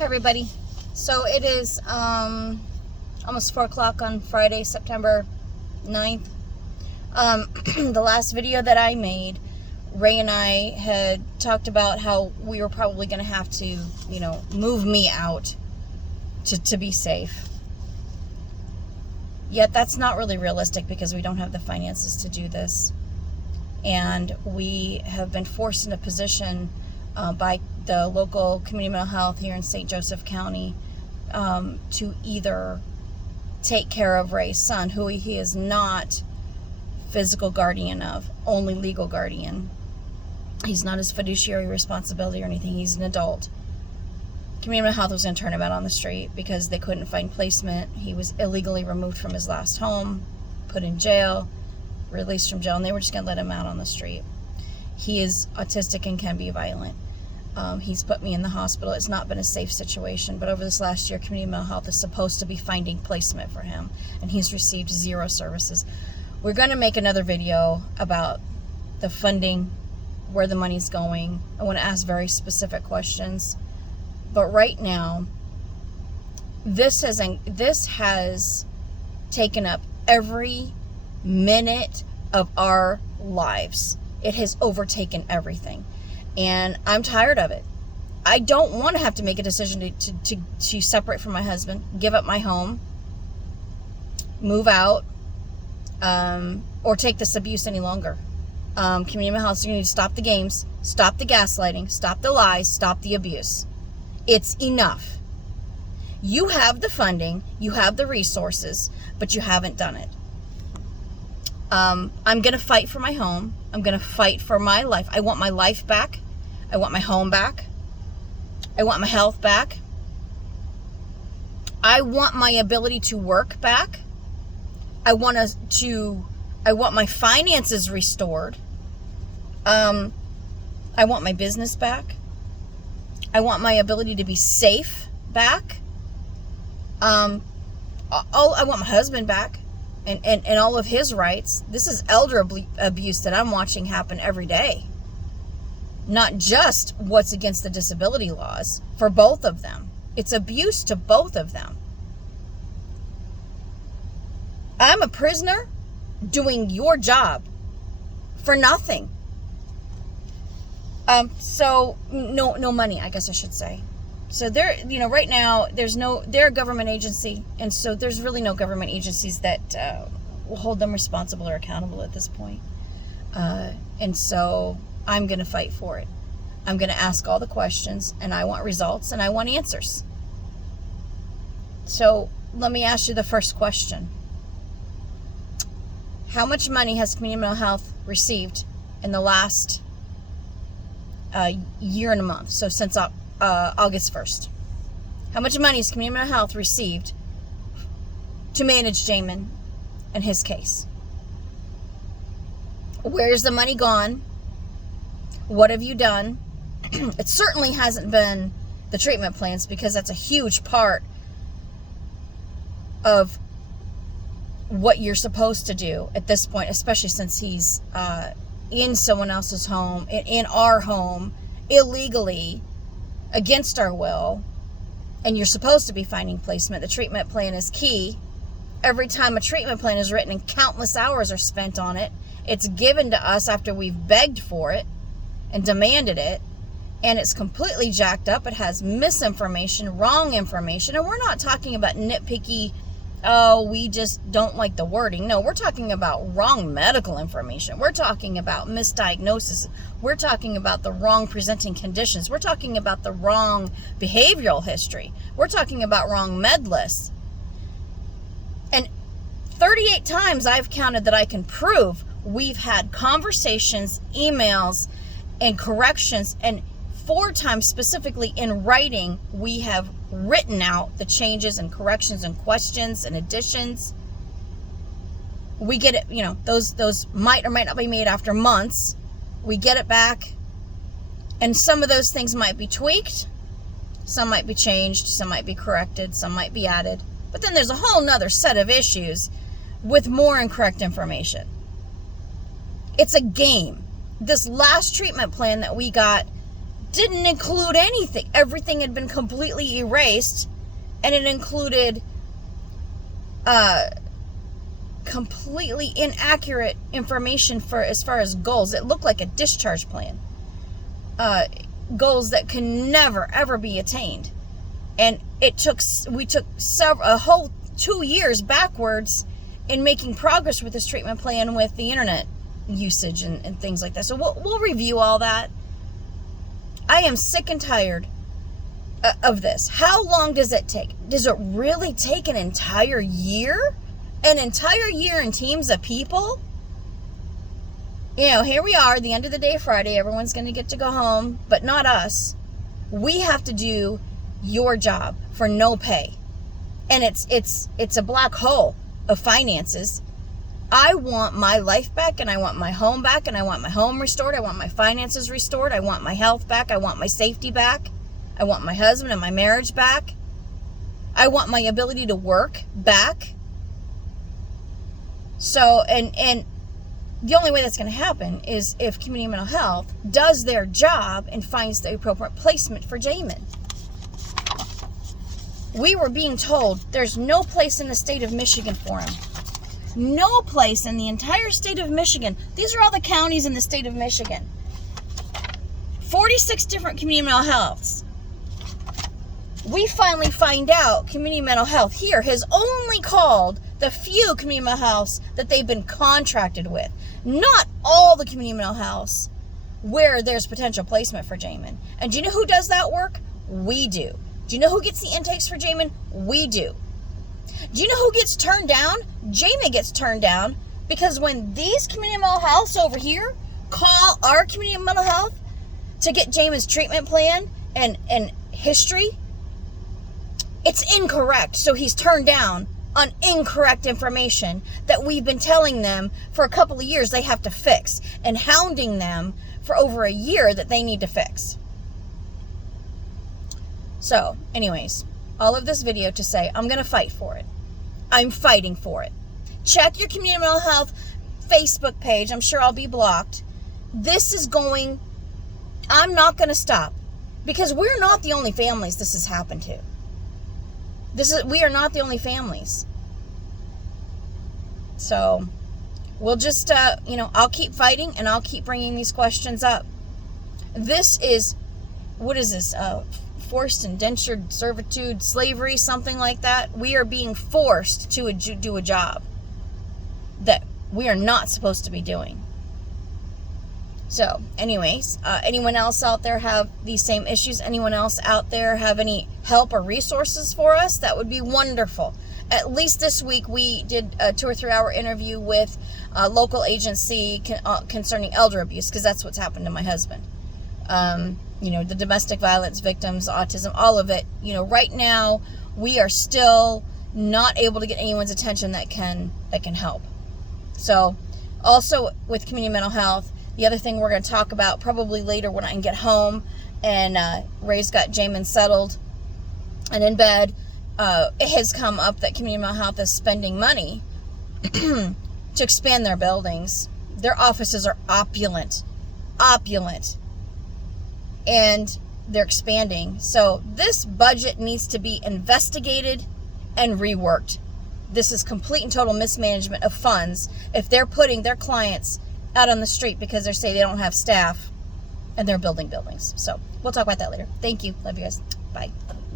Hi everybody. So it is almost 4 o'clock on Friday, September 9th. The last video that I made, Ray and I had talked about how we were probably going to have to, move me out to be safe. Yet that's not really realistic because we don't have the finances to do this. And we have been forced in a position by the local community mental health here in St. Joseph County to either take care of Ray's son, who he is not physical guardian of, only legal guardian. He's not his fiduciary responsibility or anything. He's an adult. Community mental health was going to turn him out on the street because they couldn't find placement. He was illegally removed from his last home, put in jail, released from jail, and they were just going to let him out on the street. He is autistic and can be violent. He's put me in the hospital. It's not been a safe situation, but over this last year, community mental health is supposed to be finding placement for him, and he's received 0 services. We're going to make another video about the funding, where the money's going. I want to ask very specific questions, but right now, this has taken up every minute of our lives. It has overtaken everything. And I'm tired of it. I don't want to have to make a decision to separate from my husband, give up my home, move out, or take this abuse any longer. Community mental health, you need to stop the games, stop the gaslighting, stop the lies, stop the abuse. It's enough. You have the funding, you have the resources, but you haven't done it. I'm going to fight for my home. I'm going to fight for my life. I want my life back. I want my home back. I want my health back. I want my ability to work back. I want my finances restored. I want my business back. I want my ability to be safe back. I want my husband back. And all of his rights. This is elder abuse that I'm watching happen every day. Not just what's against the disability laws, for both of them. It's abuse to both of them. I'm a prisoner doing your job for nothing. So no money, I guess I should say. So there, right now, they're a government agency, and so there's really no government agencies that will hold them responsible or accountable at this point. And so I'm going to fight for it. I'm going to ask all the questions, and I want results, and I want answers. So let me ask you the first question. How much money has community mental health received in the last year and a month? So since August 1st. How much money has community mental health received to manage Jamin and his case? Where's the money gone? What have you done? It certainly hasn't been the treatment plans, because that's a huge part of what you're supposed to do at this point, especially since he's in someone else's home, in our home, illegally, against our will, and you're supposed to be finding placement. The treatment plan is key. Every time a treatment plan is written and countless hours are spent on it, it's given to us after we've begged for it and demanded it, and it's completely jacked up. It has misinformation, wrong information, and we're not talking about nitpicky, we just don't like the wording. No, we're talking about wrong medical information. We're talking about misdiagnosis. We're talking about the wrong presenting conditions. We're talking about the wrong behavioral history. We're talking about wrong med lists. And 38 times I've counted that I can prove we've had conversations, emails, and corrections, and 4 times specifically in writing, we have written out the changes and corrections and questions and additions. We get it, those might or might not be made after months. We get it back, and some of those things might be tweaked, some might be changed, some might be corrected, some might be added. But then there's a whole nother set of issues with more incorrect information. It's a game. This last treatment plan that we got didn't include anything. Everything had been completely erased, and it included completely inaccurate information for as far as goals. It looked like a discharge plan. Goals that can never ever be attained. And we took a whole 2 years backwards in making progress with this treatment plan with the internet usage and things like that. So we'll review all that. I am sick and tired of this. How long does it take? Does it really take an entire year? An entire year in teams of people? Here we are, the end of the day Friday. Everyone's going to get to go home, but not us. We have to do your job for no pay. And it's a black hole of finances. I want my life back, and I want my home back, and I want my home restored. I want my finances restored. I want my health back. I want my safety back. I want my husband and my marriage back. I want my ability to work back. So, and the only way that's going to happen is if Community Mental Health does their job and finds the appropriate placement for Jamin. We were being told there's no place in the state of Michigan for him. No place in the entire state of Michigan. These are all the counties in the state of Michigan. 46 different community mental healths. We finally find out Community Mental Health here has only called the few community mental healths that they've been contracted with. Not all the community mental healths where there's potential placement for Jamin. And do you know who does that work? We do. Do you know who gets the intakes for Jamin? We do. Do you know who gets turned down? Jamin gets turned down because when these community mental healths over here call our community mental health to get Jamin's treatment plan and history, it's incorrect. So he's turned down on incorrect information that we've been telling them for a couple of years they have to fix, and hounding them for over a year that they need to fix. So, anyways, all of this video to say, I'm going to fight for it. I'm fighting for it. Check your community mental health Facebook page. I'm sure I'll be blocked. I'm not going to stop, because we're not the only families this has happened to. We are not the only families. So, we'll just, I'll keep fighting, and I'll keep bringing these questions up. What is this? Forced indentured servitude, slavery, something like that. We are being forced to do a job that we are not supposed to be doing. So, anyways, anyone else out there have these same issues? Anyone else out there have any help or resources for us? That would be wonderful. At least this week we did a 2 or 3 hour interview with a local agency concerning elder abuse, because that's what's happened to my husband. The domestic violence victims, autism, all of it. Right now we are still not able to get anyone's attention that can help. So, also with community mental health, the other thing we're going to talk about probably later when I can get home and Ray's got Jamin settled and in bed, it has come up that community mental health is spending money to expand their buildings. Their offices are opulent, and they're expanding. So this budget needs to be investigated and reworked. This is complete and total mismanagement of funds if they're putting their clients out on the street because they say they don't have staff and they're building buildings. So we'll talk about that later. Thank you. Love you guys. Bye.